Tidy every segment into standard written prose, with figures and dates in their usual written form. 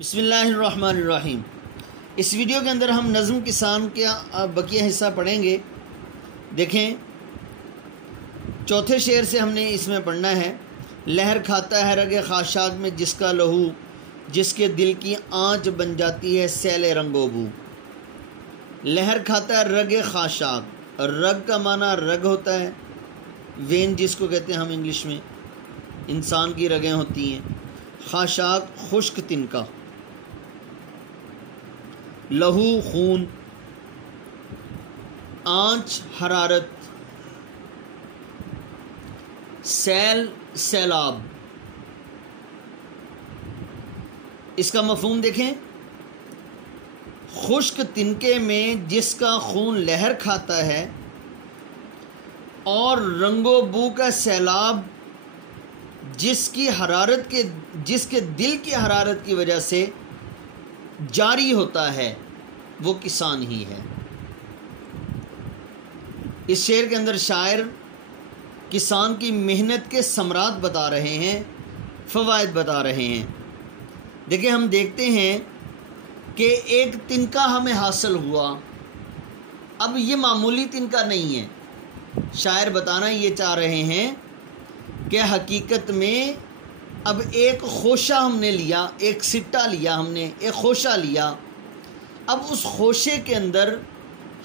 بسم اللہ الرحمن الرحیم۔ اس ویڈیو کے اندر ہم نظم کسان کا بقیہ حصہ پڑھیں گے۔ دیکھیں، چوتھے شعر سے ہم نے اس میں پڑھنا ہے۔ لہر کھاتا ہے رگ خاشاک میں جس کا لہو، جس کے دل کی آنچ بن جاتی ہے سیل رنگ و بو۔ لہر کھاتا ہے رگ خاشاک، رگ کا معنی رگ ہوتا ہے، وین جس کو کہتے ہیں ہم انگلش میں، انسان کی رگیں ہوتی ہیں۔ خاشاک خشک تنکا، لہو خون، آنچ حرارت، سیل سیلاب۔ اس کا مفہوم دیکھیں، خشک تنکے میں جس کا خون لہر کھاتا ہے اور رنگ و بو کا سیلاب جس کے دل کی حرارت کی وجہ سے جاری ہوتا ہے، وہ کسان ہی ہے۔ اس شعر کے اندر شاعر کسان کی محنت کے ثمرات بتا رہے ہیں، فوائد بتا رہے ہیں۔ دیکھیں، ہم دیکھتے ہیں کہ ایک تنکا ہمیں حاصل ہوا، اب یہ معمولی تنکا نہیں ہے۔ شاعر بتانا یہ چاہ رہے ہیں کہ حقیقت میں اب ایک خوشہ ہم نے لیا، ایک سٹا لیا، ہم نے ایک خوشہ لیا۔ اب اس خوشے کے اندر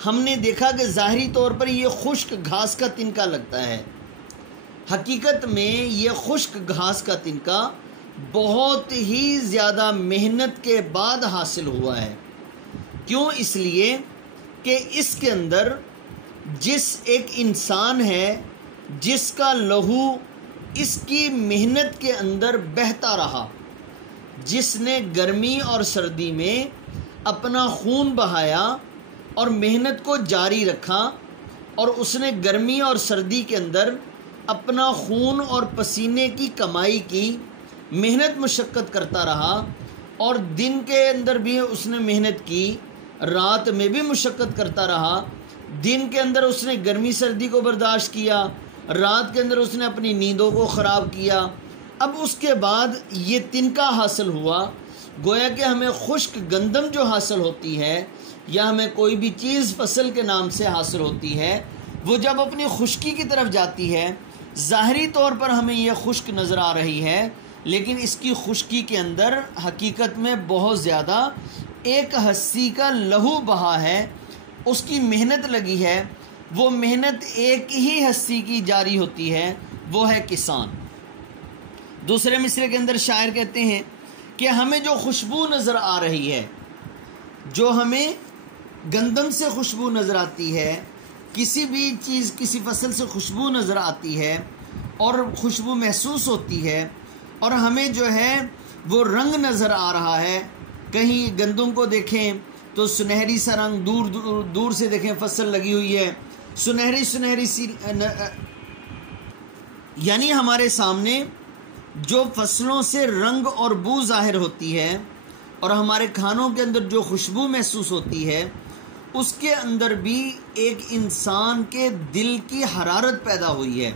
ہم نے دیکھا کہ ظاہری طور پر یہ خشک گھاس کا تنکا لگتا ہے، حقیقت میں یہ خشک گھاس کا تنکا بہت ہی زیادہ محنت کے بعد حاصل ہوا ہے۔ کیوں؟ اس لیے کہ اس کے اندر جس ایک انسان ہے جس کا لہو اس کی محنت کے اندر بہتا رہا، جس نے گرمی اور سردی میں اپنا خون بہایا اور محنت کو جاری رکھا، اور اس نے گرمی اور سردی کے اندر اپنا خون اور پسینے کی کمائی کی، محنت مشقت کرتا رہا، اور دن کے اندر بھی اس نے محنت کی، رات میں بھی مشقت کرتا رہا۔ دن کے اندر اس نے گرمی سردی کو برداشت کیا، رات کے اندر اس نے اپنی نیندوں کو خراب کیا۔ اب اس کے بعد یہ تنکا حاصل ہوا۔ گویا کہ ہمیں خشک گندم جو حاصل ہوتی ہے، یا ہمیں کوئی بھی چیز فصل کے نام سے حاصل ہوتی ہے، وہ جب اپنی خشکی کی طرف جاتی ہے، ظاہری طور پر ہمیں یہ خشک نظر آ رہی ہے، لیکن اس کی خشکی کے اندر حقیقت میں بہت زیادہ ایک ہستی کا لہو بہا ہے، اس کی محنت لگی ہے۔ وہ محنت ایک ہی ہستی کی جاری ہوتی ہے، وہ ہے کسان۔ دوسرے مصرعے کے اندر شاعر کہتے ہیں کہ ہمیں جو خوشبو نظر آ رہی ہے، جو ہمیں گندم سے خوشبو نظر آتی ہے، کسی بھی چیز، کسی فصل سے خوشبو نظر آتی ہے اور خوشبو محسوس ہوتی ہے، اور ہمیں جو ہے وہ رنگ نظر آ رہا ہے۔ کہیں گندم کو دیکھیں تو سنہری سا رنگ، دور سے دیکھیں فصل لگی ہوئی ہے، سنہری سی، یعنی ہمارے سامنے جو فصلوں سے رنگ اور بو ظاہر ہوتی ہے، اور ہمارے کھانوں کے اندر جو خوشبو محسوس ہوتی ہے، اس کے اندر بھی ایک انسان کے دل کی حرارت پیدا ہوئی ہے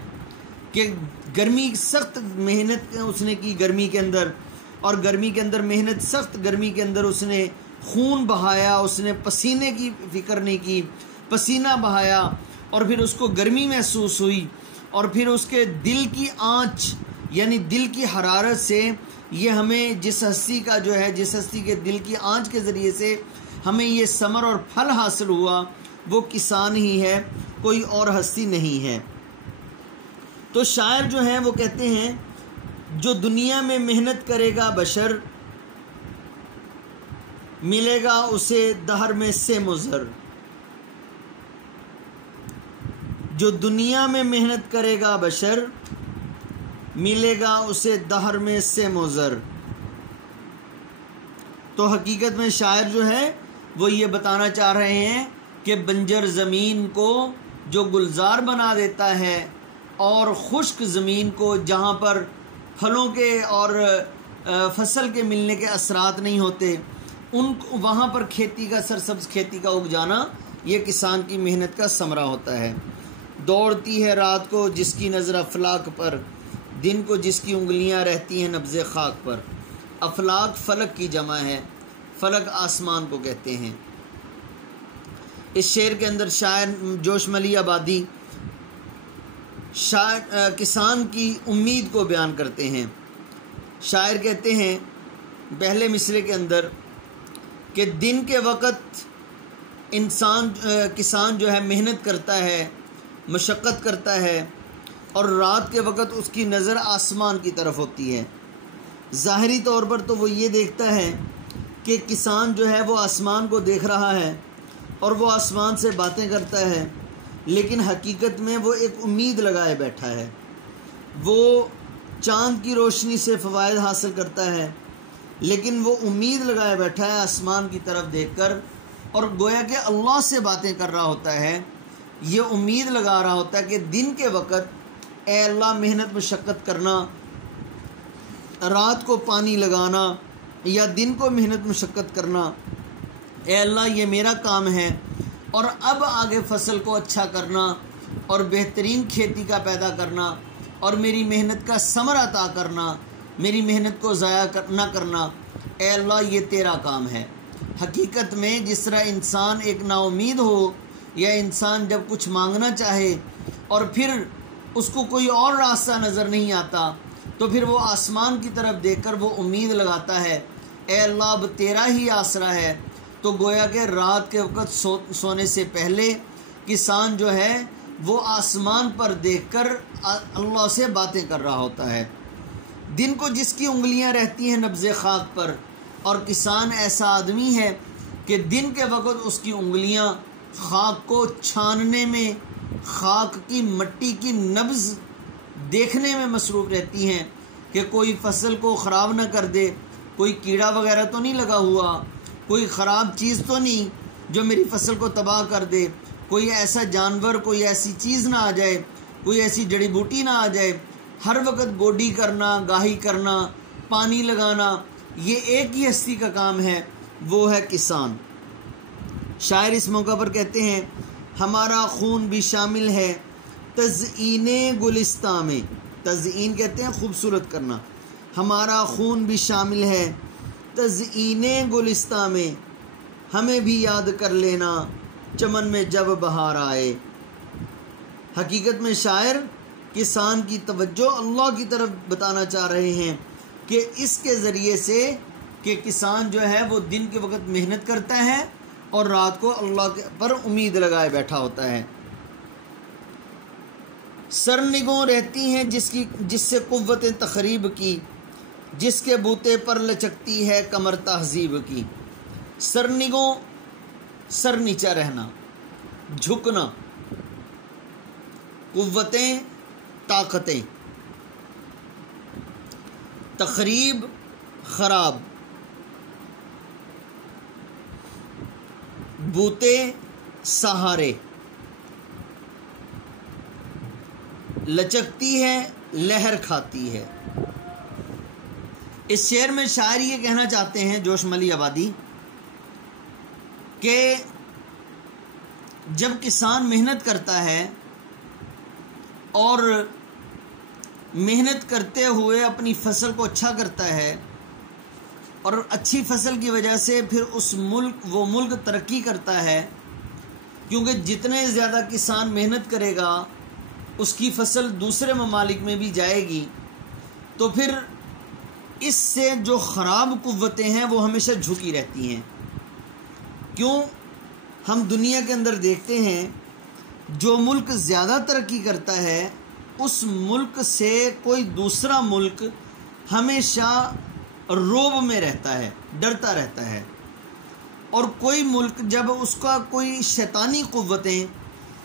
کہ گرمی، سخت محنت اس نے کی گرمی کے اندر، اور گرمی کے اندر محنت، سخت گرمی کے اندر اس نے خون بہایا، اس نے پسینے کی فکر نہیں کی، پسینہ بہایا، اور پھر اس کو گرمی محسوس ہوئی، اور پھر اس کے دل کی آنچ، یعنی دل کی حرارت سے یہ ہمیں جس ہستی کے دل کی آنچ کے ذریعے سے ہمیں یہ ثمر اور پھل حاصل ہوا، وہ کسان ہی ہے، کوئی اور ہستی نہیں ہے۔ تو شاعر جو ہیں وہ کہتے ہیں، جو دنیا میں محنت کرے گا بشر، ملے گا اسے دہر میں سے مضر۔ جو دنیا میں محنت کرے گا بشر، ملے گا اسے دہر میں سے مضر۔ تو حقیقت میں شاعر جو ہے وہ یہ بتانا چاہ رہے ہیں کہ بنجر زمین کو جو گلزار بنا دیتا ہے، اور خشک زمین کو جہاں پر پھلوں کے اور فصل کے ملنے کے اثرات نہیں ہوتے، وہاں پر کھیتی کا، سرسبز کھیتی کا اگ جانا، یہ کسان کی محنت کا ثمرہ ہوتا ہے۔ دوڑتی ہے رات کو جس کی نظر افلاک پر، دن کو جس کی انگلیاں رہتی ہیں نبض خاک پر۔ افلاک فلک کی جمع ہے، فلک آسمان کو کہتے ہیں۔ اس شعر کے اندر شاعر جوش ملی آبادی کسان کی امید کو بیان کرتے ہیں۔ شاعر کہتے ہیں پہلے مصرعے کے اندر کہ دن کے وقت کسان جو ہے محنت کرتا ہے، مشقت کرتا ہے، اور رات کے وقت اس کی نظر آسمان کی طرف ہوتی ہے۔ ظاہری طور پر تو وہ یہ دیکھتا ہے کہ کسان جو ہے وہ آسمان کو دیکھ رہا ہے اور وہ آسمان سے باتیں کرتا ہے، لیکن حقیقت میں وہ ایک امید لگائے بیٹھا ہے۔ وہ چاند کی روشنی سے فوائد حاصل کرتا ہے، لیکن وہ امید لگائے بیٹھا ہے آسمان کی طرف دیکھ کر، اور گویا کہ اللہ سے باتیں کر رہا ہوتا ہے، یہ امید لگا رہا ہوتا ہے کہ دن کے وقت اے اللہ محنت مشقت کرنا، رات کو پانی لگانا یا دن کو محنت مشقت کرنا، اے اللہ یہ میرا کام ہے، اور اب آگے فصل کو اچھا کرنا اور بہترین کھیتی کا پیدا کرنا اور میری محنت کا ثمر عطا کرنا، میری محنت کو ضائع نہ کرنا، اے اللہ یہ تیرا کام ہے۔ حقیقت میں جس طرح انسان ایک نا امید ہو یا انسان جب کچھ مانگنا چاہے اور پھر اس کو کوئی اور راستہ نظر نہیں آتا تو پھر وہ آسمان کی طرف دیکھ کر وہ امید لگاتا ہے، اے اللہ اب تیرا ہی آسرا ہے۔ تو گویا کہ رات کے وقت سونے سے پہلے کسان جو ہے وہ آسمان پر دیکھ کر اللہ سے باتیں کر رہا ہوتا ہے۔ دن کو جس کی انگلیاں رہتی ہیں نبض خاک پر، اور کسان ایسا آدمی ہے کہ دن کے وقت اس کی انگلیاں خاک کو چھاننے میں، خاک کی مٹی کی نبض دیکھنے میں مصروف رہتی ہیں کہ کوئی فصل کو خراب نہ کر دے، کوئی کیڑا وغیرہ تو نہیں لگا ہوا، کوئی خراب چیز تو نہیں جو میری فصل کو تباہ کر دے، کوئی ایسا جانور، کوئی ایسی چیز نہ آ جائے، کوئی ایسی جڑی بوٹی نہ آ جائے۔ ہر وقت گوڈی کرنا، گاہی کرنا، پانی لگانا، یہ ایک ہی ہستی کا کام ہے، وہ ہے کسان۔ شاعر اس موقع پر کہتے ہیں ہمارا خون بھی شامل ہے تزئین گلستاں میں، تزئین کہتے ہیں خوبصورت کرنا، ہمارا خون بھی شامل ہے تزئین گلستاں میں، ہمیں بھی یاد کر لینا چمن میں جب بہار آئے۔ حقیقت میں شاعر کسان کی توجہ اللہ کی طرف بتانا چاہ رہے ہیں کہ اس کے ذریعے سے کہ کسان جو ہے وہ دن کے وقت محنت کرتا ہے اور رات کو اللہ پر امید لگائے بیٹھا ہوتا ہے۔ سرنگوں رہتی ہیں جس سے قوت تخریب کی، جس کے بوتے پر لچکتی ہے کمر تہذیب کی۔ سرنگوں، سر نیچا رہنا، جھکنا، قوتیں، طاقتیں، تخریب، خراب، بوتے، سہارے، لچکتی ہے، لہر کھاتی ہے۔ اس شعر میں شاعر یہ کہنا چاہتے ہیں جوش ملی آبادی کہ جب کسان محنت کرتا ہے اور محنت کرتے ہوئے اپنی فصل کو اچھا کرتا ہے اور اچھی فصل کی وجہ سے پھر وہ ملک ترقی کرتا ہے، کیونکہ جتنے زیادہ کسان محنت کرے گا اس کی فصل دوسرے ممالک میں بھی جائے گی، تو پھر اس سے جو خراب قوتیں ہیں وہ ہمیشہ جھکی رہتی ہیں۔ کیوں؟ ہم دنیا کے اندر دیکھتے ہیں جو ملک زیادہ ترقی کرتا ہے اس ملک سے کوئی دوسرا ملک ہمیشہ رعب میں رہتا ہے، ڈرتا رہتا ہے، اور کوئی ملک جب اس کا کوئی شیطانی قوتیں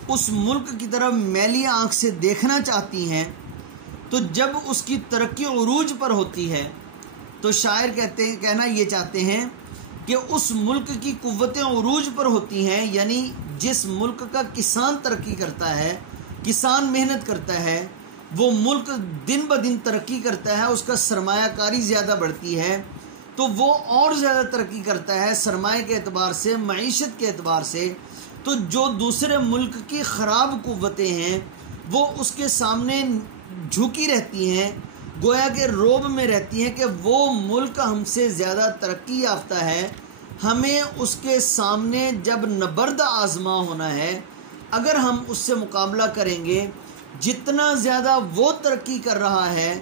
اس ملک کی طرف میلی آنکھ سے دیکھنا چاہتی ہیں تو جب اس کی ترقی عروج پر ہوتی ہے تو شاعر کہنا یہ چاہتے ہیں کہ اس ملک کی قوتیں عروج پر ہوتی ہیں، یعنی جس ملک کا کسان ترقی کرتا ہے، کسان محنت کرتا ہے، وہ ملک دن بدن ترقی کرتا ہے، اس کا سرمایہ کاری زیادہ بڑھتی ہے تو وہ اور زیادہ ترقی کرتا ہے سرمایہ کے اعتبار سے، معیشت کے اعتبار سے۔ تو جو دوسرے ملک کی خراب قوتیں ہیں وہ اس کے سامنے جھکی رہتی ہیں، گویا کہ روب میں رہتی ہیں کہ وہ ملک ہم سے زیادہ ترقی یافتہ ہے، ہمیں اس کے سامنے جب نبرد آزما ہونا ہے، اگر ہم اس سے مقابلہ کریں گے، جتنا زیادہ وہ ترقی کر رہا ہے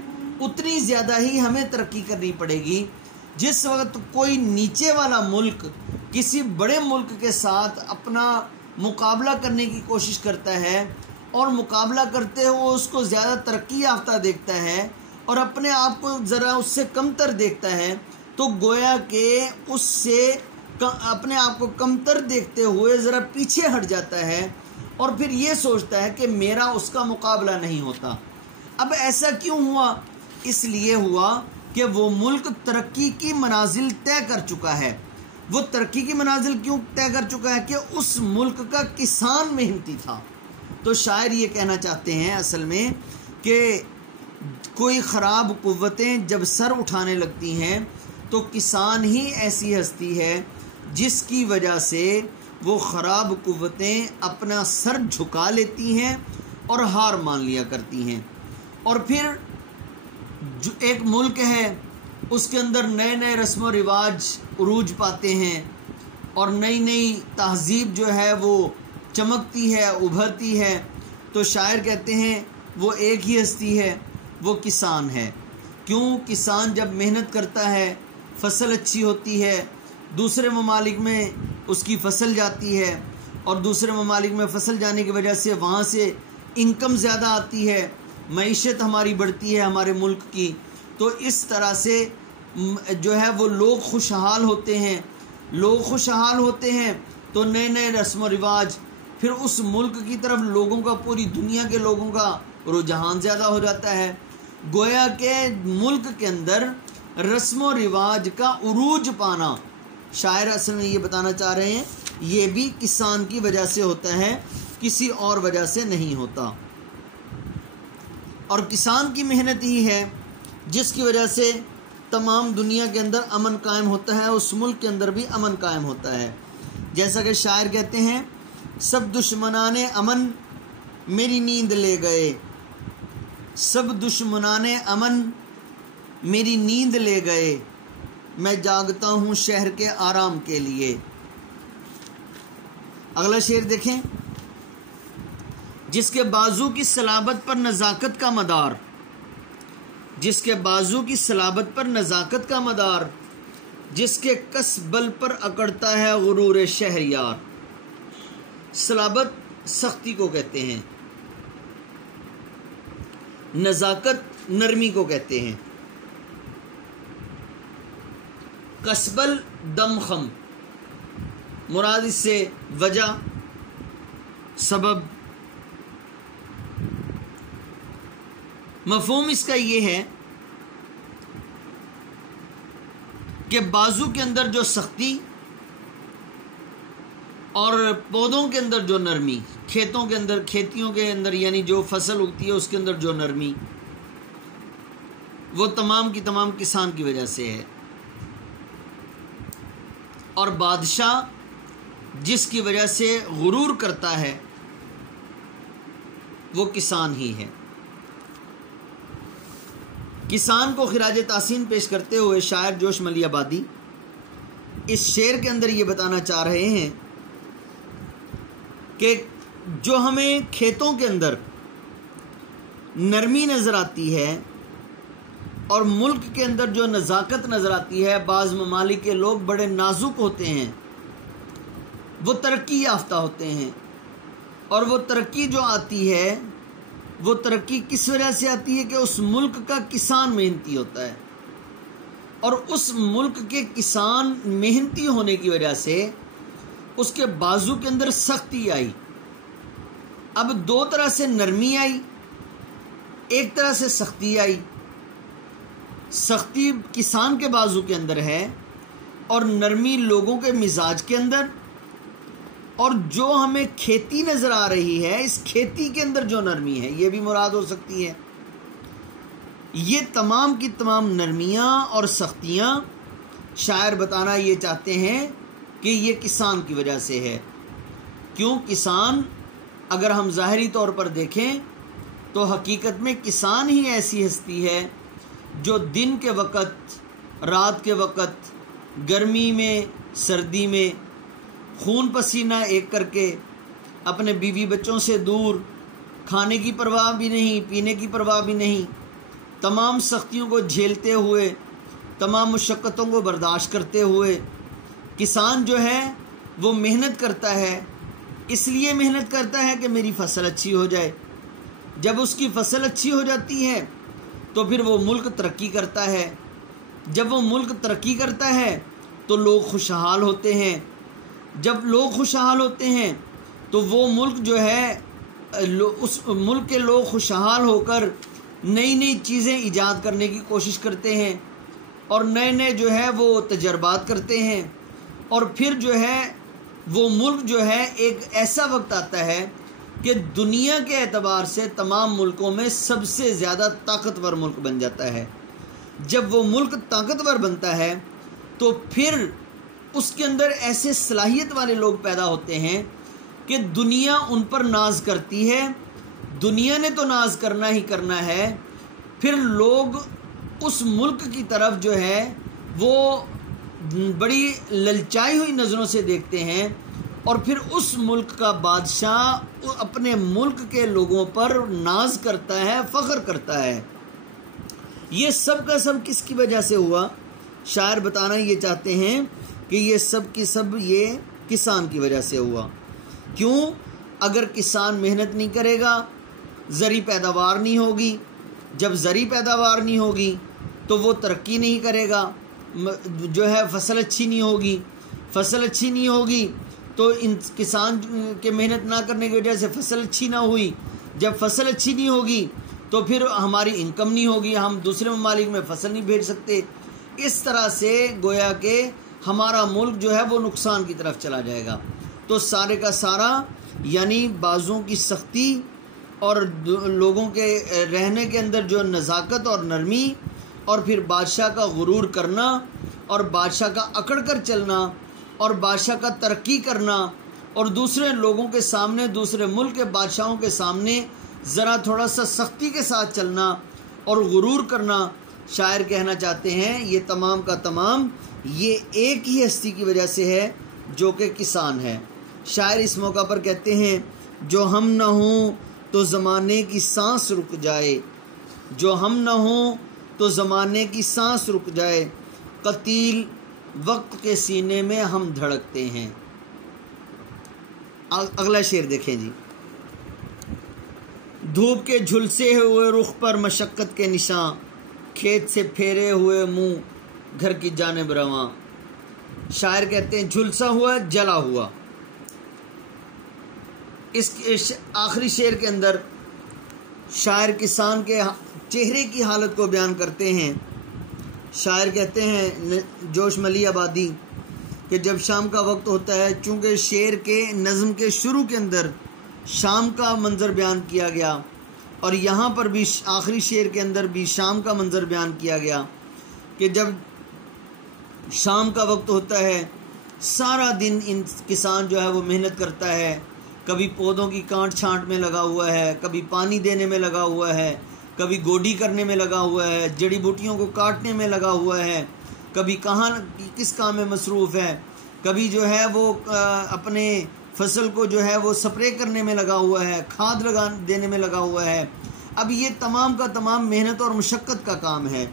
اتنی زیادہ ہی ہمیں ترقی کرنی پڑے گی۔ جس وقت کوئی نیچے والا ملک کسی بڑے ملک کے ساتھ اپنا مقابلہ کرنے کی کوشش کرتا ہے اور مقابلہ کرتے ہوئے اس کو زیادہ ترقی یافتہ دیکھتا ہے اور اپنے آپ کو ذرا اس سے کمتر دیکھتا ہے، تو گویا کہ اس سے اپنے آپ کو کمتر دیکھتے ہوئے ذرا پیچھے ہٹ جاتا ہے اور پھر یہ سوچتا ہے کہ میرا اس کا مقابلہ نہیں ہوتا۔ اب ایسا کیوں ہوا؟ اس لیے ہوا کہ وہ ملک ترقی کی منازل طے کر چکا ہے۔ وہ ترقی کی منازل کیوں طے کر چکا ہے؟ کہ اس ملک کا کسان محنتی تھا۔ تو شاعر یہ کہنا چاہتے ہیں اصل میں کہ کوئی خراب قوتیں جب سر اٹھانے لگتی ہیں تو کسان ہی ایسی ہستی ہے جس کی وجہ سے وہ خراب قوتیں اپنا سر جھکا لیتی ہیں اور ہار مان لیا کرتی ہیں۔ اور پھر جو ایک ملک ہے اس کے اندر نئے نئے رسم و رواج عروج پاتے ہیں اور نئی نئی تہذیب جو ہے وہ چمکتی ہے، ابھرتی ہے، تو شاعر کہتے ہیں وہ ایک ہی ہستی ہے، وہ کسان ہے۔ کیوں؟ کسان جب محنت کرتا ہے، فصل اچھی ہوتی ہے، دوسرے ممالک میں اس کی فصل جاتی ہے اور دوسرے ممالک میں فصل جانے کی وجہ سے وہاں سے انکم زیادہ آتی ہے، معیشت ہماری بڑھتی ہے ہمارے ملک کی، تو اس طرح سے جو ہے وہ لوگ خوشحال ہوتے ہیں۔ لوگ خوشحال ہوتے ہیں تو نئے نئے رسم و رواج، پھر اس ملک کی طرف لوگوں کا، پوری دنیا کے لوگوں کا رجحان زیادہ ہو جاتا ہے۔ گویا کہ ملک کے اندر رسم و رواج کا عروج پانا، شاعر اصل میں یہ بتانا چاہ رہے ہیں، یہ بھی کسان کی وجہ سے ہوتا ہے، کسی اور وجہ سے نہیں ہوتا۔ اور کسان کی محنت ہی ہے جس کی وجہ سے تمام دنیا کے اندر امن قائم ہوتا ہے، اس ملک کے اندر بھی امن قائم ہوتا ہے۔ جیسا کہ شاعر کہتے ہیں، سب دشمنان امن میری نیند لے گئے، سب دشمنان امن میری نیند لے گئے، میں جاگتا ہوں شہر کے آرام کے لیے۔ اگلا شعر دیکھیں، جس کے بازو کی صلابت پر نزاکت کا مدار، جس کے بازو کی صلابت پر نزاکت کا مدار، جس کے کس بل پر اکڑتا ہے غرور شہریار۔ صلابت سختی کو کہتے ہیں، نزاکت نرمی کو کہتے ہیں، کسبل دم خم، مراد اس سے وجہ، سبب۔ مفہوم اس کا یہ ہے کہ بازو کے اندر جو سختی اور پودوں کے اندر جو نرمی، کھیتوں کے اندر، کھیتیوں کے اندر یعنی جو فصل اگتی ہے اس کے اندر جو نرمی، وہ تمام کی تمام کسان کی وجہ سے ہے۔ اور بادشاہ جس کی وجہ سے غرور کرتا ہے وہ کسان ہی ہے۔ کسان کو خراج تحسین پیش کرتے ہوئے شاعر جوش ملی آبادی اس شعر کے اندر یہ بتانا چاہ رہے ہیں کہ جو ہمیں کھیتوں کے اندر نرمی نظر آتی ہے اور ملک کے اندر جو نزاکت نظر آتی ہے، بعض ممالک کے لوگ بڑے نازک ہوتے ہیں، وہ ترقی یافتہ ہوتے ہیں، اور وہ ترقی جو آتی ہے وہ ترقی کس وجہ سے آتی ہے کہ اس ملک کا کسان محنتی ہوتا ہے، اور اس ملک کے کسان محنتی ہونے کی وجہ سے اس کے بازو کے اندر سختی آئی۔ اب دو طرح سے نرمی آئی، ایک طرح سے سختی آئی۔ سختی کسان کے بازو کے اندر ہے اور نرمی لوگوں کے مزاج کے اندر، اور جو ہمیں کھیتی نظر آ رہی ہے اس کھیتی کے اندر جو نرمی ہے یہ بھی مراد ہو سکتی ہے۔ یہ تمام کی تمام نرمیاں اور سختیاں شاعر بتانا یہ چاہتے ہیں کہ یہ کسان کی وجہ سے ہے۔ کیوں؟ کسان اگر ہم ظاہری طور پر دیکھیں تو حقیقت میں کسان ہی ایسی ہستی ہے جو دن کے وقت، رات کے وقت، گرمی میں، سردی میں خون پسینہ ایک کر کے اپنے بیوی بچوں سے دور، کھانے کی پرواہ بھی نہیں، پینے کی پرواہ بھی نہیں، تمام سختیوں کو جھیلتے ہوئے، تمام مشقتوں کو برداشت کرتے ہوئے کسان جو ہے وہ محنت کرتا ہے۔ اس لیے محنت کرتا ہے کہ میری فصل اچھی ہو جائے۔ جب اس کی فصل اچھی ہو جاتی ہے تو پھر وہ ملک ترقی کرتا ہے۔ جب وہ ملک ترقی کرتا ہے تو لوگ خوشحال ہوتے ہیں۔ جب لوگ خوشحال ہوتے ہیں تو وہ ملک جو ہے، اس ملک کے لوگ خوشحال ہو کر نئی نئی چیزیں ایجاد کرنے کی کوشش کرتے ہیں اور نئے نئے جو ہے وہ تجربات کرتے ہیں، اور پھر جو ہے وہ ملک جو ہے ایک ایسا وقت آتا ہے کہ دنیا کے اعتبار سے تمام ملکوں میں سب سے زیادہ طاقتور ملک بن جاتا ہے۔ جب وہ ملک طاقتور بنتا ہے تو پھر اس کے اندر ایسے صلاحیت والے لوگ پیدا ہوتے ہیں کہ دنیا ان پر ناز کرتی ہے۔ دنیا نے تو ناز کرنا ہی کرنا ہے، پھر لوگ اس ملک کی طرف جو ہے وہ بڑی للچائی ہوئی نظروں سے دیکھتے ہیں، اور پھر اس ملک کا بادشاہ اپنے ملک کے لوگوں پر ناز کرتا ہے، فخر کرتا ہے۔ یہ سب کا سب کس کی وجہ سے ہوا؟ شاعر بتانا یہ چاہتے ہیں کہ یہ سب کی سب یہ کسان کی وجہ سے ہوا۔ کیوں؟ اگر کسان محنت نہیں کرے گا، زرعی پیداوار نہیں ہوگی۔ جب زرعی پیداوار نہیں ہوگی تو وہ ترقی نہیں کرے گا، جو ہے فصل اچھی نہیں ہوگی۔ فصل اچھی نہیں ہوگی تو ان کسان کے محنت نہ کرنے کی وجہ سے فصل اچھی نہ ہوئی۔ جب فصل اچھی نہیں ہوگی تو پھر ہماری انکم نہیں ہوگی، ہم دوسرے ممالک میں فصل نہیں بھیج سکتے۔ اس طرح سے گویا کہ ہمارا ملک جو ہے وہ نقصان کی طرف چلا جائے گا۔ تو سارے کا سارا یعنی بازوں کی سختی اور لوگوں کے رہنے کے اندر جو نزاکت اور نرمی، اور پھر بادشاہ کا غرور کرنا اور بادشاہ کا اکڑ کر چلنا اور بادشاہ کا ترقی کرنا، اور دوسرے لوگوں کے سامنے، دوسرے ملک کے بادشاہوں کے سامنے ذرا تھوڑا سا سختی کے ساتھ چلنا اور غرور کرنا، شاعر کہنا چاہتے ہیں یہ تمام کا تمام یہ ایک ہی ہستی کی وجہ سے ہے جو کہ کسان ہے۔ شاعر اس موقع پر کہتے ہیں جو ہم نہ ہوں تو زمانے کی سانس رک جائے، جو ہم نہ ہوں تو زمانے کی سانس رک جائے، قتیل وقت کے سینے میں ہم دھڑکتے ہیں۔ اگلا شعر دیکھیں جی۔ دھوپ کے جھلسے ہوئے رخ پر مشقت کے نشاں، کھیت سے پھیرے ہوئے منہ گھر کی جانب رواں۔ شاعر کہتے ہیں جھلسا ہوا، جلا ہوا۔ اس آخری شعر کے اندر شاعر کسان کے چہرے کی حالت کو بیان کرتے ہیں۔ شاعر کہتے ہیں جوش ملی آبادی کہ جب شام کا وقت ہوتا ہے، چونکہ شعر کے نظم کے شروع کے اندر شام کا منظر بیان کیا گیا، اور یہاں پر بھی آخری شعر کے اندر بھی شام کا منظر بیان کیا گیا کہ جب شام کا وقت ہوتا ہے سارا دن کسان جو ہے وہ محنت کرتا ہے، کبھی پودوں کی کانٹ چھانٹ میں لگا ہوا ہے، کبھی پانی دینے میں لگا ہوا ہے، کبھی گوڈی کرنے میں لگا ہوا ہے، جڑی بوٹیوں کو کاٹنے میں لگا ہوا ہے، کبھی کہاں کس کام میں مصروف ہے، کبھی جو ہے وہ اپنے فصل کو جو ہے وہ سپرے کرنے میں لگا ہوا ہے، کھاد دینے میں لگا ہوا ہے۔ اب یہ تمام کا تمام محنت اور مشقت کا کام ہے۔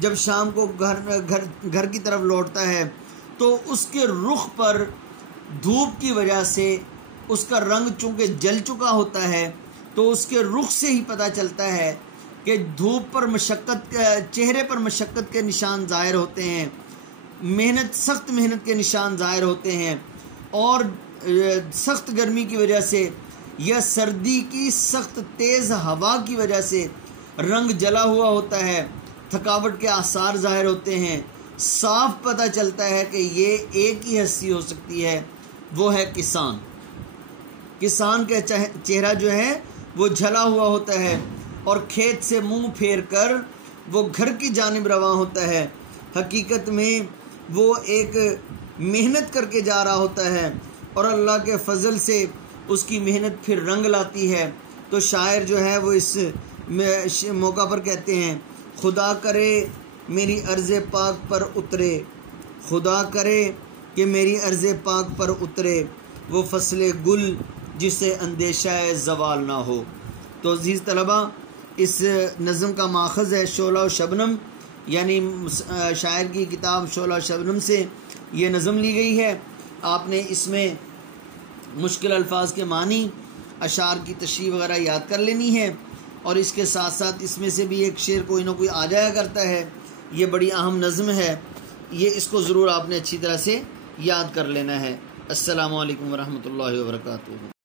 جب شام کو گھر کی طرف لوٹتا ہے تو اس کے رخ پر دھوپ کی وجہ سے اس کا رنگ چونکہ جل چکا ہوتا ہے، تو اس کے رخ سے ہی پتہ چلتا ہے کہ دھوپ پر چہرے پر مشقت کے نشان ظاہر ہوتے ہیں، سخت محنت کے نشان ظاہر ہوتے ہیں، اور سخت گرمی کی وجہ سے یا سردی کی سخت تیز ہوا کی وجہ سے رنگ جلا ہوا ہوتا ہے، تھکاوٹ کے آثار ظاہر ہوتے ہیں۔ صاف پتہ چلتا ہے کہ یہ ایک ہی ہستی ہو سکتی ہے، وہ ہے کسان۔ کسان کا چہرہ جو ہے وہ جھلا ہوا ہوتا ہے اور کھیت سے منہ پھیر کر وہ گھر کی جانب رواں ہوتا ہے۔ حقیقت میں وہ ایک محنت کر کے جا رہا ہوتا ہے اور اللہ کے فضل سے اس کی محنت پھر رنگ لاتی ہے۔ تو شاعر جو ہے وہ اس موقع پر کہتے ہیں خدا کرے میری عرض پاک پر اترے، خدا کرے کہ میری عرض پاک پر اترے وہ فصل گل جسے اندیشہ زوال نہ ہو۔ تو عزیز طلبہ، اس نظم کا ماخذ ہے شعلہ و شبنم، یعنی شاعر کی کتاب شعلہ و شبنم سے یہ نظم لی گئی ہے۔ آپ نے اس میں مشکل الفاظ کے معنی، اشعار کی تشریح وغیرہ یاد کر لینی ہے، اور اس کے ساتھ ساتھ اس میں سے بھی ایک شعر کوئی نہ کوئی آ جایا کرتا ہے۔ یہ بڑی اہم نظم ہے، یہ اس کو ضرور آپ نے اچھی طرح سے یاد کر لینا ہے۔ السلام علیکم ورحمۃ اللہ وبرکاتہ۔